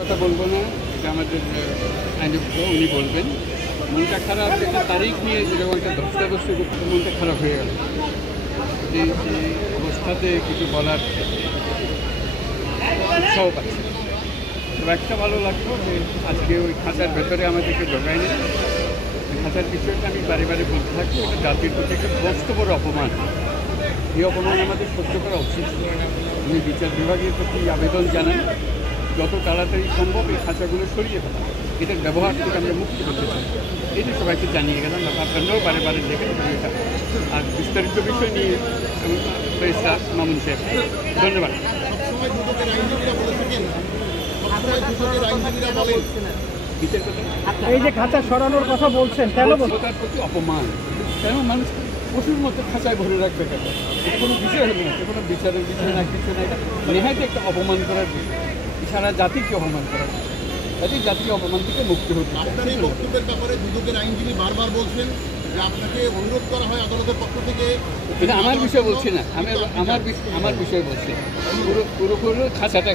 কথা বলবো না, এটা আমাদের আইনজ্ঞ উনি বলবেন। মনটা খারাপ, একটা তারিখ নিয়ে যেরকম একটা ধস্তাধস্ত করতে মনটা খারাপ হয়ে গেল। এই অবস্থাতে কিছু বলার উৎসাহ পাচ্ছে। তো একটা ভালো লাগলো যে আজকে ওই খাঁচার ভেতরে আমাদেরকে ঢোকায় নেই। খাঁচার বিষয়টা আমি বারে বারে বলতে থাকি, এটা জাতির প্রতি একটা মস্ত বড় অপমান। এই অপমান আমাদের সহ্য করা উচিত। আমি বিচার বিভাগের প্রতি আবেদন জানাই, যত তাড়াতাড়ি সম্ভব এই খাঁচাগুলো সরিয়ে ফেলা, এটার ব্যবহার থেকে আমরা মুক্তি করতে চাই। এটি সবাইকে জানিয়ে গেলাম, আপনারাও বারে বারে দেখেন এটা। আর বিস্তারিত বিষয় নিয়ে মামুন সাহেব, ধন্যবাদ। এই যে খাঁচা সরানোর কথা বলছেন, কেন তার প্রতি অপমান। কেন মানুষ পশুর মতো খাঁচায় ভরে রাখবে কেন? এটা কোনো বিষয় হলো না, কোনো বিচারের বিষয় না, কিছু না। এটা নেহায়ত একটা অপমান করার বিষয়, সারা জাতিকে অপমান করার বিষয়। কাজেই জাতীয় অপমান থেকে মুক্তি হতে। আপনার এই বক্তব্যের ব্যাপারে দুদকের আইনজীবী বারবার বলছেন যে আপনাকে অনুরোধ করা হয় আদালতের পক্ষ থেকে। এটা আমার বিষয় বলছি না, আমার বিষয় বলছি। পুরোপুরি খাঁচাটা,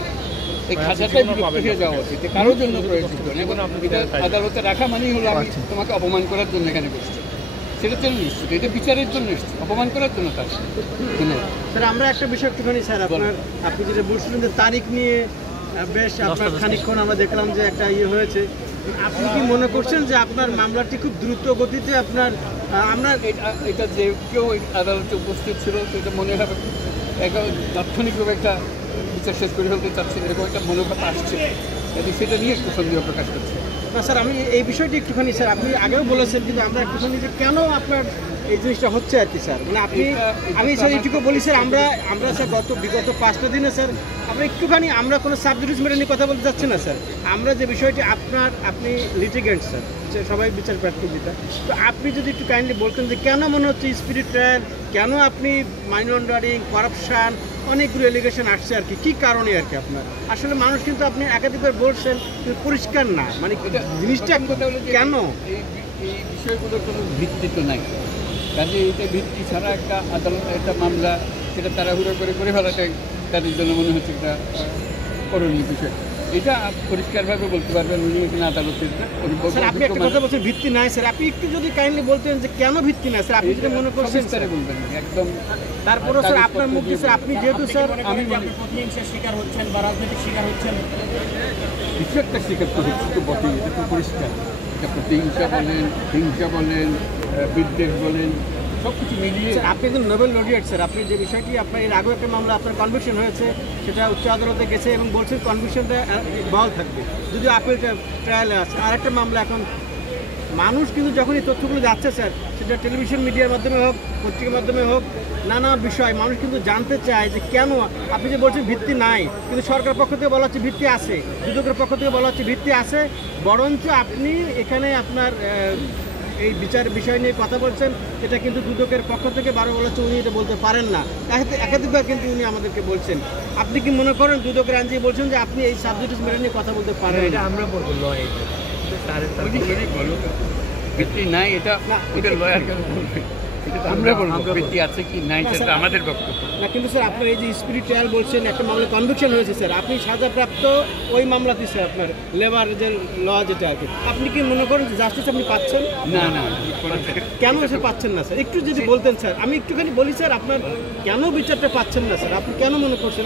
এই খাঁচাটাই বিলুপ্ত হয়ে যাওয়া উচিত। কারোর জন্য প্রয়োজন এখন এটা আদালতে রাখা মানেই হলো আমি তোমাকে অপমান করার জন্য এখানে বসছি, সেটার জন্য নিশ্চিত। এটা বিচারের জন্য এসছি, অপমান করার জন্য তার। ধন্যবাদ স্যার। আমরা একটা বিষয় একটুখানি স্যার, আপনি যেটা বলছিলেন যে তারিখ নিয়ে বেশ আপনার খানিকক্ষণ আমরা দেখলাম যে একটা হয়েছে। আপনি কি মনে করছেন যে আপনার মামলাটি খুব দ্রুত গতিতে আপনার আমরা এটা যে কেউ আদালতে উপস্থিত ছিল সেটা মনে হবে তাৎক্ষণিকভাবে একটা বিচার শেষ করে ফেলতে চাচ্ছে, এরকম একটা মনোভাব আসছে। সেটা নিয়ে একটু সন্দেহ প্রকাশ করছে। না স্যার, আমি এই বিষয়টি একটুখানি স্যার, আপনি আগেও বলেছেন, কিন্তু আমরা একটুখানি যে কেন আপনার এই জিনিসটা হচ্ছে আর কি স্যার, মানে আমি স্যার এইটুকু বলি স্যার, আমরা স্যার বিগত 5টা দিনে স্যার আমরা একটুখানি আমরা কোনো সাবজুডিস ম্যাটার নিয়ে কথা বলতে যাচ্ছি না স্যার। আমরা যে বিষয়টি আপনি লিটিগেন্ট স্যার, সবাই বিচার প্রার্থী দিতা, তো আপনি যদি একটু কাইন্ডলি বলতেন যে কেন মনে হচ্ছে স্পিরিট ট্রায়াল, কেন আপনি মানি লন্ডারিং, কারাপশান, অনেকগুলো এলিগেশন আসছে আর কি, কী কারণে আর কি আপনার আসলে মানুষ কিন্তু আপনি একাধিকবার বলছেন পরিষ্কার না, মানে জিনিসটা কেন এই বিষয়গুলোর কোনো ভিত্তি তো নাই। কাজে এটা ভিত্তি ছাড়া একটা আদালত, একটা মামলা, সেটা তাড়াহুড়ো করে ফেলাটাই তাদের জন্য মনে হচ্ছে একটা করণীয় বিষয়। এটা পরিষ্কারভাবে বলতে পারবেন উনি এখানে আদালতের। আপনি একটা কথা বলছেন ভিত্তি নাই স্যার, আপনি একটু যদি কাইন্ডলি বলতেন যে কেন ভিত্তি নাই স্যার, আপনি যদি মনে করছেন স্যার বলবেন একদম। তারপরে স্যার আপনার মুখ দিয়ে স্যার, আপনি যেহেতু স্যার আমি প্রতিহিংসার শিকার হচ্ছেন বা রাজনৈতিক শিকার হচ্ছেন, কিছু একটা শিকার তো হচ্ছে তো বটেই, এটা তো পরিষ্কার। এটা প্রতিহিংসা বলেন, হিংসা বলেন, বিদ্বেষ বলেন, সব কিছু মিলিয়ে। আপনি একজন নোবেল লরিয়েট স্যার, আপনি যে বিষয়টি আপনার এর আগেও একটা মামলা আপনার কনভিকশন হয়েছে, সেটা উচ্চ আদালতে গেছে এবং বলছেন কনভিকশনটা বহাল থাকবে যদি আপিল ট্রায়ালে আসে। আর একটা মামলা এখন মানুষ কিন্তু যখন এই তথ্যগুলো যাচ্ছে স্যার, সেটা টেলিভিশন মিডিয়ার মাধ্যমে হোক, পত্রিকার মাধ্যমে হোক, নানা বিষয় মানুষ কিন্তু জানতে চায় যে কেন আপনি যে বলছেন ভিত্তি নাই, কিন্তু সরকারের পক্ষ থেকে বলা হচ্ছে ভিত্তি আছে, দুদকের পক্ষ থেকে বলা হচ্ছে ভিত্তি আছে, বরঞ্চ আপনি এখানে আপনার এই বিচার বিষয় নিয়ে কথা বলছেন, এটা কিন্তু দুদকের পক্ষ থেকে বারো বলেছে উনি এটা বলতে পারেন না, একাধিকবার কিন্তু উনি আমাদেরকে বলছেন। আপনি কি মনে করেন দুদকের আইনজীবী বলছেন যে আপনি এই সাবজেক্ট ম্যাটার নিয়ে কথা বলতে পারেন? এটা আমরা বলবো লয় ভিত্তি নাই, এটা ওদের লয়ার কেন বলবে? আমরা বলবো ভিত্তি আছে কি নাই, সেটা আমাদের বক্তব্য না। কিন্তু স্যার আপনার এই যে স্পিরিট ট্রায়াল বলছেন, একটা মামলা কনভিকশন হয়েছে স্যার, আপনি সাজাপ্রাপ্ত ওই মামলাতে স্যার আপনার লেবার যে ল যেটা আর কি, আপনি কি মনে করেন যে জাস্টিস আপনি পাচ্ছেন? না না, কেন স্যার পাচ্ছেন না স্যার? একটু যদি বলতেন স্যার, আমি একটুখানি বলি স্যার, আপনার কেন বিচারটা পাচ্ছেন না স্যার, আপনি কেন মনে করছেন?